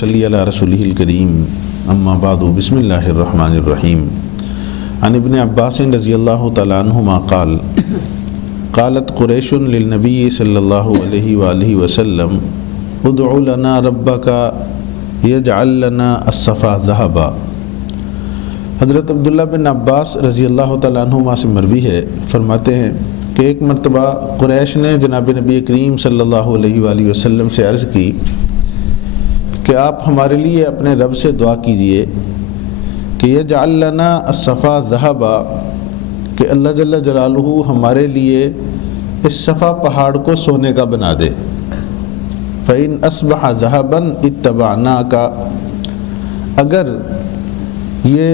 صلی علی رسولہ الکریم اما بعد بسم اللہ الرحمن الرحیم عن ابن عباس رضی اللہ تعالی عنہما قال قالت قریش للنبی صلی اللہ علیہ وآلہ وسلم ادع لنا ربک یجعل لنا الصفا ذهبا۔ حضرت عبداللہ بن عباس رضی اللہ تعالی عنہما سے مروی ہے، فرماتے ہیں کہ ایک مرتبہ قریش نے جناب نبی کریم صلی اللہ علیہ وآلہ وسلم سے عرض کی کہ آپ ہمارے لیے اپنے رب سے دعا کیجئے کہ یجعل لنا الصفا ذهبا، کہ اللہ جل جلالہ ہمارے لیے اس صفا پہاڑ کو سونے کا بنا دے۔ فَإِنْ أَصْبَحَ ذَهَبًا اتَّبَعْنَاكَ، اگر یہ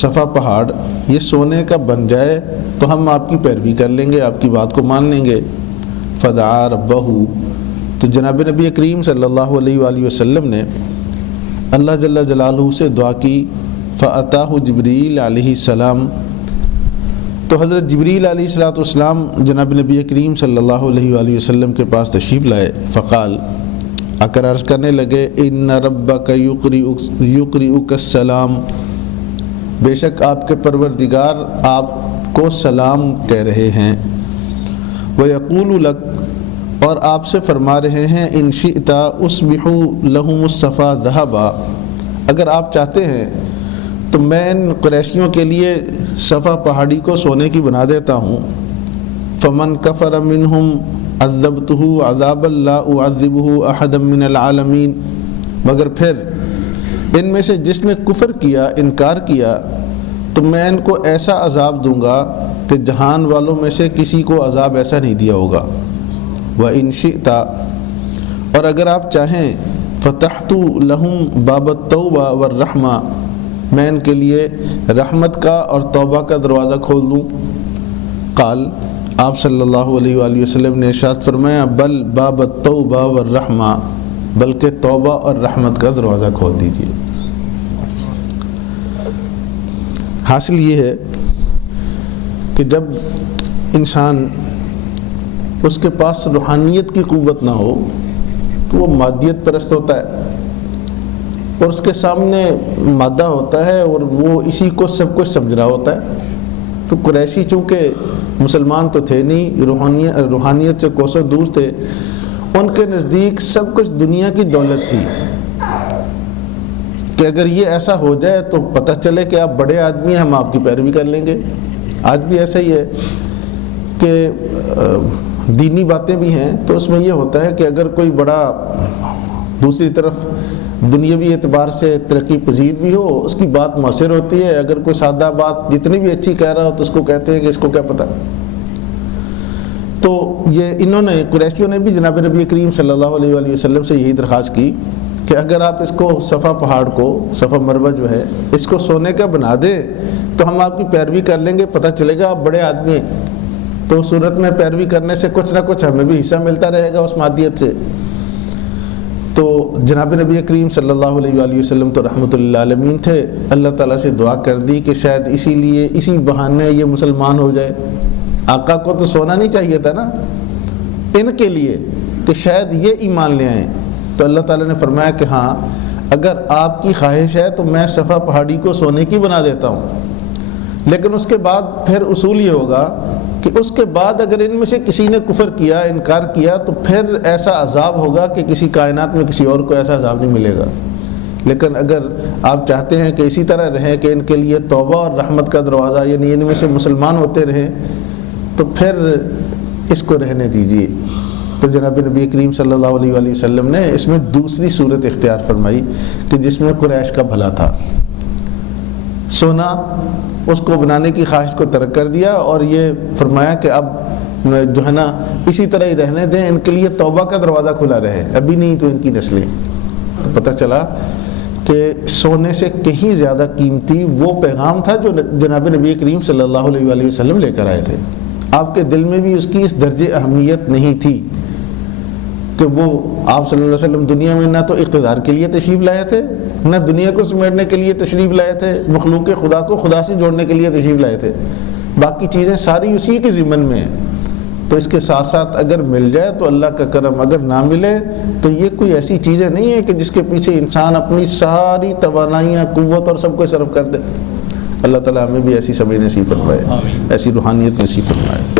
صفا پہاڑ یہ سونے کا بن جائے تو ہم آپ کی پیروی کر لیں گے، آپ کی بات کو مان لیں گے۔ فَدَعَا رَبَّهُ، تو جناب نبی کریم صلی اللہ علیہ وآلہ وسلم نے اللہ جل جلالہ سے دعا کی۔ فَأَتَاهُ جبریل علیہ السلام، تو حضرت جبریل علیہ السلام جناب نبی کریم صلی اللہ علیہ وآلہ وسلم کے پاس تشریف لائے۔ فقال، آ کر عرض کرنے لگے، اِنَّ رَبَّكَ يُقْرِئُكَ السلام، بے شک آپ کے پروردگار آپ کو سلام کہہ رہے ہیں۔ وَيَقُولُ لَكَ، اور آپ سے فرما رہے ہیں، ان شئت اصبحوا لهم الصفا ذهبا، اگر آپ چاہتے ہیں تو میں ان قریشیوں کے لیے صفا پہاڑی کو سونے کی بنا دیتا ہوں۔ فمن کفر منہم عذبته عذابا لا اعذبه احدا من العالمین، مگر پھر ان میں سے جس نے کفر کیا، انکار کیا، تو میں ان کو ایسا عذاب دوں گا کہ جہان والوں میں سے کسی کو عذاب ایسا نہیں دیا ہوگا۔ وَإِن شِئْتَ، اور اگر آپ چاہیں، فَتَحْتُ لَهُمْ بَابَ التَّوْبَةِ وَالرَّحْمَةِ، میں ان کے لیے رحمت کا اور توبہ کا دروازہ کھول دوں۔ قال، آپ صلی اللہ علیہ وآلہ وسلم نے ارشاد فرمایا، بل باب التوبہ والرحمہ، بلکہ توبہ اور رحمت کا دروازہ کھول دیجیے۔ حاصل یہ ہے کہ جب انسان اس کے پاس روحانیت کی قوت نہ ہو تو وہ مادیت پرست ہوتا ہے، اور اس کے سامنے مادہ ہوتا ہے اور وہ اسی کو سب کچھ سمجھ رہا ہوتا ہے۔ تو قریشی چونکہ مسلمان تو تھے نہیں، روحانیت سے کوسوں دور تھے، ان کے نزدیک سب کچھ دنیا کی دولت تھی کہ اگر یہ ایسا ہو جائے تو پتہ چلے کہ آپ بڑے آدمی ہیں، ہم آپ کی پیروی کر لیں گے۔ آج بھی ایسا ہی ہے کہ دینی باتیں بھی ہیں تو اس میں یہ ہوتا ہے کہ اگر کوئی بڑا دوسری طرف دنیاوی اعتبار سے ترقی پذیر بھی ہو، اس کی بات مؤثر ہوتی ہے، اگر کوئی سادہ بات جتنی بھی اچھی کہہ رہا ہو تو اس کو کہتے ہیں کہ اس کو کیا پتہ۔ تو یہ انہوں نے قریشیوں نے بھی جناب نبی کریم صلی اللہ علیہ وآلہ وسلم سے یہی درخواست کی کہ اگر آپ اس کو صفا پہاڑ کو، صفا مروہ جو ہے، اس کو سونے کا بنا دیں تو ہم آپ کی پیروی کر لیں گے، پتہ چلے گا آپ بڑے آدمی ہیں، تو صورت میں پیروی کرنے سے کچھ نہ کچھ ہمیں بھی حصہ ملتا رہے گا اس مادیت سے۔ تو جناب نبی کریم صلی اللہ علیہ وآلہ وسلم تو رحمۃ للعالمین تھے، اللہ تعالیٰ سے دعا کر دی کہ شاید اسی بہانے یہ مسلمان ہو جائے۔ آقا کو تو سونا نہیں چاہیے تھا نا، ان کے لیے کہ شاید یہ ایمان لے آئیں۔ تو اللہ تعالیٰ نے فرمایا کہ ہاں، اگر آپ کی خواہش ہے تو میں صفا پہاڑی کو سونے کی بنا دیتا ہوں، لیکن اس کے بعد پھر اصول یہ ہوگا کہ اس کے بعد اگر ان میں سے کسی نے کفر کیا، انکار کیا، تو پھر ایسا عذاب ہوگا کہ کسی کائنات میں کسی اور کو ایسا عذاب نہیں ملے گا۔ لیکن اگر آپ چاہتے ہیں کہ اسی طرح رہیں کہ ان کے لیے توبہ اور رحمت کا دروازہ، یعنی ان میں سے مسلمان ہوتے رہیں، تو پھر اس کو رہنے دیجیے۔ تو جناب نبی کریم صلی اللہ علیہ وآلہ وسلم نے اس میں دوسری صورت اختیار فرمائی کہ جس میں قریش کا بھلا تھا۔ سونا اس کو بنانے کی خواہش کو ترک کر دیا اور یہ فرمایا کہ اب جو ہے نا اسی طرح ہی رہنے دیں، ان کے لیے توبہ کا دروازہ کھلا رہے، ابھی نہیں تو ان کی نسلیں۔ پتہ چلا کہ سونے سے کہیں زیادہ قیمتی وہ پیغام تھا جو جناب نبی کریم صلی اللہ علیہ وآلہ وسلم لے کر آئے تھے۔ آپ کے دل میں بھی اس کی اس درجے اہمیت نہیں تھی کہ وہ آپ صلی اللہ علیہ وسلم دنیا میں نہ تو اقتدار کے لیے تشریف لائے تھے، نہ دنیا کو سمیٹنے کے لیے تشریف لائے تھے، مخلوق خدا کو خدا سے جوڑنے کے لیے تشریف لائے تھے، باقی چیزیں ساری اسی کے ضمن میں ہیں۔ تو اس کے ساتھ ساتھ اگر مل جائے تو اللہ کا کرم، اگر نہ ملے تو یہ کوئی ایسی چیزیں نہیں ہیں کہ جس کے پیچھے انسان اپنی ساری توانائیاں، قوت اور سب کو صرف کر دے۔ اللہ تعالیٰ ہمیں بھی ایسی سمجھ نصیب فرمائے، ایسی روحانیت نصیب فرمائے۔